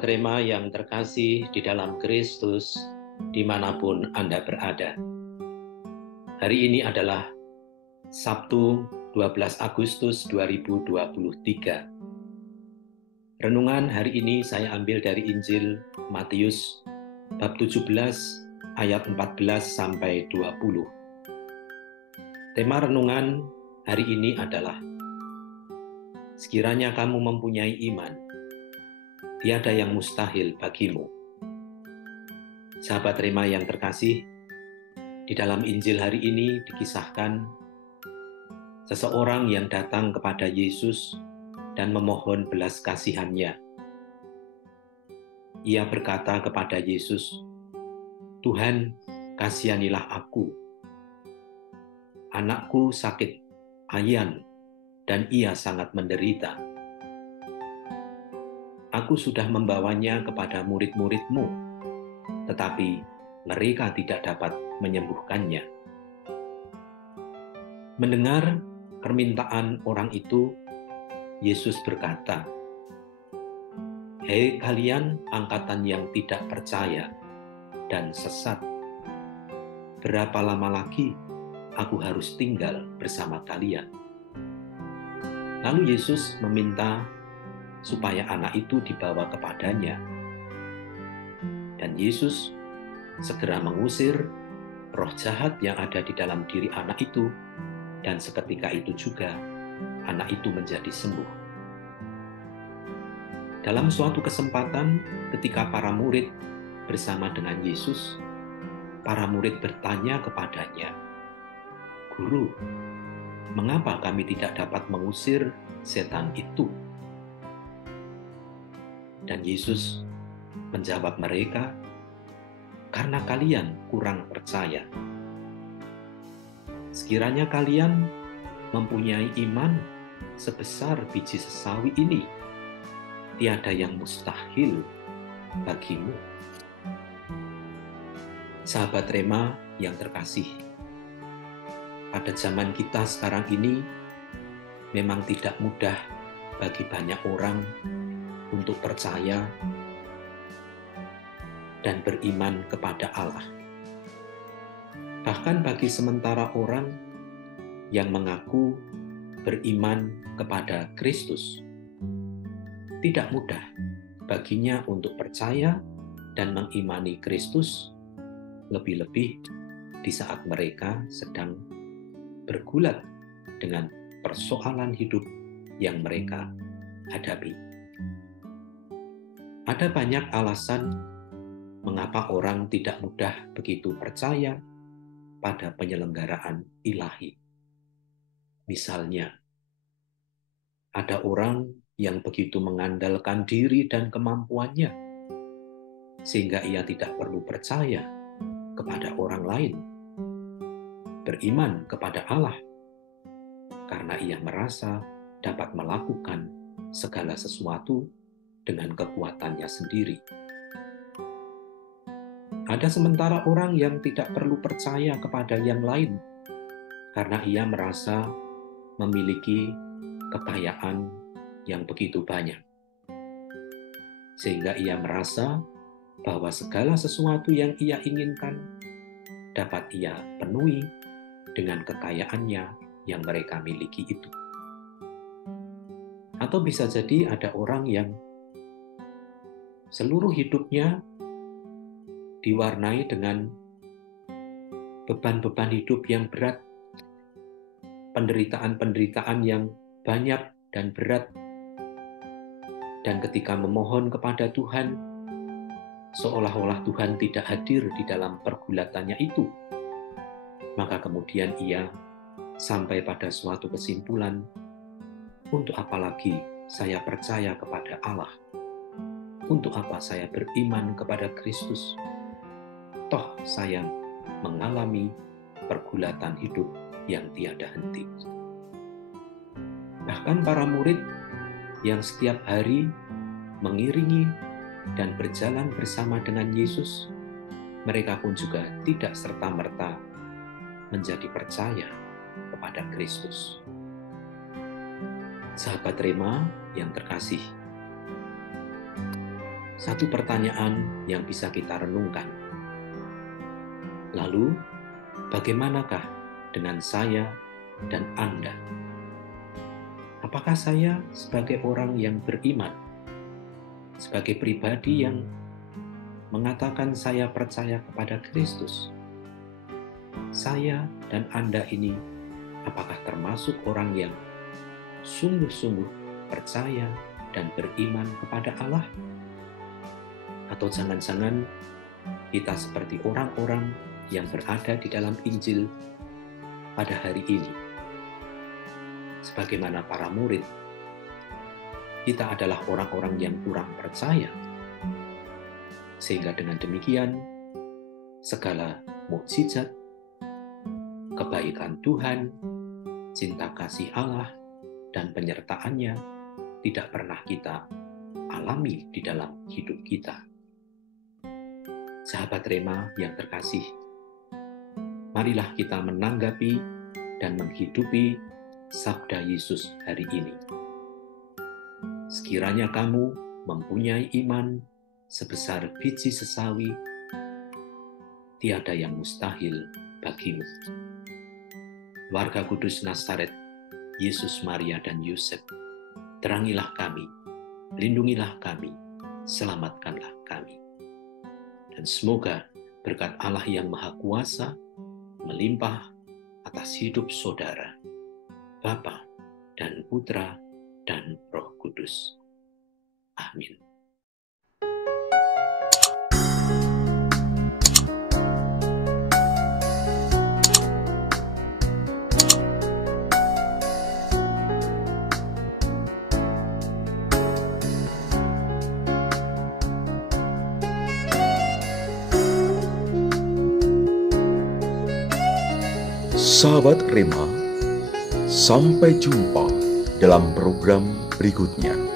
Sahabat Rema yang terkasih di dalam Kristus, dimanapun Anda berada. Hari ini adalah Sabtu 12 Agustus 2023. Renungan hari ini saya ambil dari Injil Matius bab 17 ayat 14 sampai 20. Tema renungan hari ini adalah sekiranya kamu mempunyai iman, tiada yang mustahil bagimu. Sahabat Rema yang terkasih, di dalam Injil hari ini dikisahkan seseorang yang datang kepada Yesus dan memohon belas kasihannya. Ia berkata kepada Yesus, "Tuhan, kasihanilah aku. Anakku sakit ayan dan ia sangat menderita. Aku sudah membawanya kepada murid-murid-mu, tetapi mereka tidak dapat menyembuhkannya." Mendengar permintaan orang itu, Yesus berkata, "Hei kalian angkatan yang tidak percaya dan sesat, berapa lama lagi aku harus tinggal bersama kalian?" Lalu Yesus meminta supaya anak itu dibawa kepadanya. Dan Yesus segera mengusir roh jahat yang ada di dalam diri anak itu, dan seketika itu juga anak itu menjadi sembuh. Dalam suatu kesempatan ketika para murid bersama dengan Yesus, para murid bertanya kepadanya, "Guru, mengapa kami tidak dapat mengusir setan itu?" Dan Yesus menjawab mereka, "Karena kalian kurang percaya. Sekiranya kalian mempunyai iman sebesar biji sesawi ini, tiada yang mustahil bagimu." Sahabat Rema yang terkasih, pada zaman kita sekarang ini memang tidak mudah bagi banyak orang untuk percaya dan beriman kepada Allah. Bahkan bagi sementara orang yang mengaku beriman kepada Kristus, tidak mudah baginya untuk percaya dan mengimani Kristus, lebih-lebih di saat mereka sedang bergulat dengan persoalan hidup yang mereka hadapi. Ada banyak alasan mengapa orang tidak mudah begitu percaya pada penyelenggaraan ilahi. Misalnya, ada orang yang begitu mengandalkan diri dan kemampuannya, sehingga ia tidak perlu percaya kepada orang lain, beriman kepada Allah, karena ia merasa dapat melakukan segala sesuatu dengan kekuatannya sendiri. Ada sementara orang yang tidak perlu percaya kepada yang lain, karena ia merasa memiliki kekayaan yang begitu banyak, sehingga ia merasa bahwa segala sesuatu yang ia inginkan dapat ia penuhi dengan kekayaannya yang mereka miliki itu. Atau bisa jadi ada orang yang seluruh hidupnya diwarnai dengan beban-beban hidup yang berat, penderitaan-penderitaan yang banyak dan berat, dan ketika memohon kepada Tuhan, seolah-olah Tuhan tidak hadir di dalam pergulatannya itu. Maka kemudian ia sampai pada suatu kesimpulan, untuk apa lagi saya percaya kepada Allah? Untuk apa saya beriman kepada Kristus? Toh saya mengalami pergulatan hidup yang tiada henti. Bahkan para murid yang setiap hari mengiringi dan berjalan bersama dengan Yesus, mereka pun juga tidak serta-merta menjadi percaya kepada Kristus. Sahabat Rema yang terkasih, Satu pertanyaan yang bisa kita renungkan. Lalu, bagaimanakah dengan saya dan Anda? Apakah saya sebagai orang yang beriman, sebagai pribadi yang mengatakan saya percaya kepada Kristus, saya dan Anda ini apakah termasuk orang yang sungguh-sungguh percaya dan beriman kepada Allah? Atau jangan-jangan kita seperti orang-orang yang berada di dalam Injil pada hari ini. Sebagaimana para murid, kita adalah orang-orang yang kurang percaya. Sehingga dengan demikian, segala mukjizat, kebaikan Tuhan, cinta kasih Allah, dan penyertaannya tidak pernah kita alami di dalam hidup kita. Sahabat Rema yang terkasih, marilah kita menanggapi dan menghidupi sabda Yesus hari ini. Sekiranya kamu mempunyai iman sebesar biji sesawi, tiada yang mustahil bagimu. Warga kudus Nazaret, Yesus, Maria, dan Yusuf, terangilah kami, lindungilah kami, selamatkanlah kami. Dan semoga berkat Allah yang Maha Kuasa melimpah atas hidup saudara, Bapa dan Putra dan Roh Kudus. Amin. Sahabat Rema, sampai jumpa dalam program berikutnya.